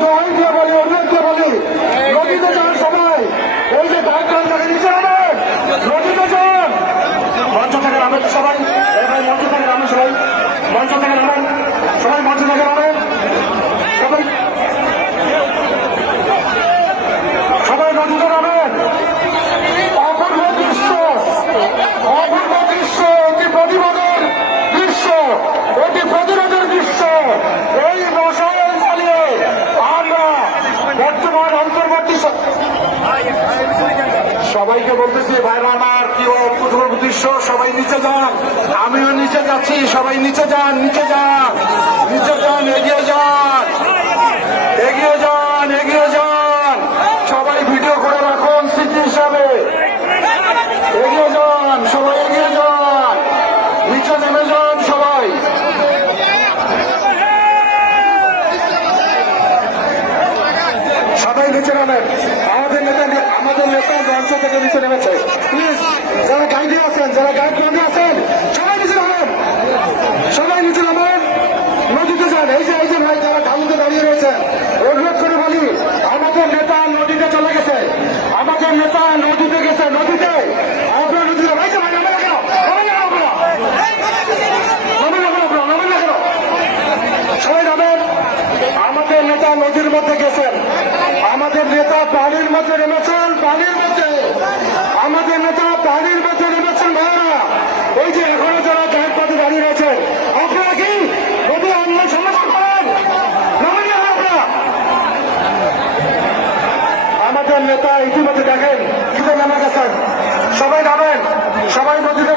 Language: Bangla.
দোহাই দিয়ে বলি অনুরোধ দিয়ে বলি নদীতে যান সবাই এই যে ডাক্তার তাকে নিচে নামেন নদীতে যান মঞ্চ থেকে নামেন সবাই এবার মঞ্চ থেকে নামেন সবাই মঞ্চ থেকে নামেন সবাই মঞ্চ থেকে নামেন সবাই সবাই নদীতে নামেন অপূর্ব দৃশ্য অপূর্ব দৃশ্য অতি প্রতিবাদের দৃশ্য অতি প্রতিরোধের দৃশ্য এই রসায়ন চালিয়ে আমরা বর্তমান অন্তর্বর্তী স- সবাইকে বলতেছি, ভাইরা আমার কি অপূর্ব দৃশ্য, সবাই নিচে যান। আমিও নিচে যাচ্ছি, সবাই নিচে যান নিচে যান নিচে যান, এগিয়ে যান এগিয়ে যান এগিয়ে যান। সবাই ভিডিও করে রাখুন স্মৃতি হিসাবে। এগিয়ে যান, সবাই এগিয়ে যান, নিচে নেমে যান সবাই। সবাই নিচে নামেন। আমাদের নেতা আমাদের নেতা মঞ্চ থেকে নিচে নেমেছে। প্লিজ যারা গাইডে আছেন, যারা গাইড বান্ধে আছেন, সবাই নিচে নামেন। সবাই নিচে নামেন। নদীতে যান। এই যে এই যে ভাই যারা ঢালুতে দাঁড়িয়ে রয়েছেন অনুরোধ করে বলি, আমাদের নেতা নদীতে চলে গেছে। আমাদের নেতা নদীতে গেছে। নদীতে? নদীর মধ্যে গেছেন আমাদের নেতা পানির মধ্যে নেমেছেন পানির মধ্যে আমাদের নেতা পানির মধ্যে নেমেছেন ভাইরা এই যে এখনও যারা গায়ের পথে দাঁড়িয়ে রয়েছেন আপনারা কি নদী আন্দোলন সমর্থন করেন নামেন না আপনারা আমাদের নেতা ইতিমধ্যে দেখেন। নদীতে নেমে গেছেন সবাই নামেন। সবাই নদীতে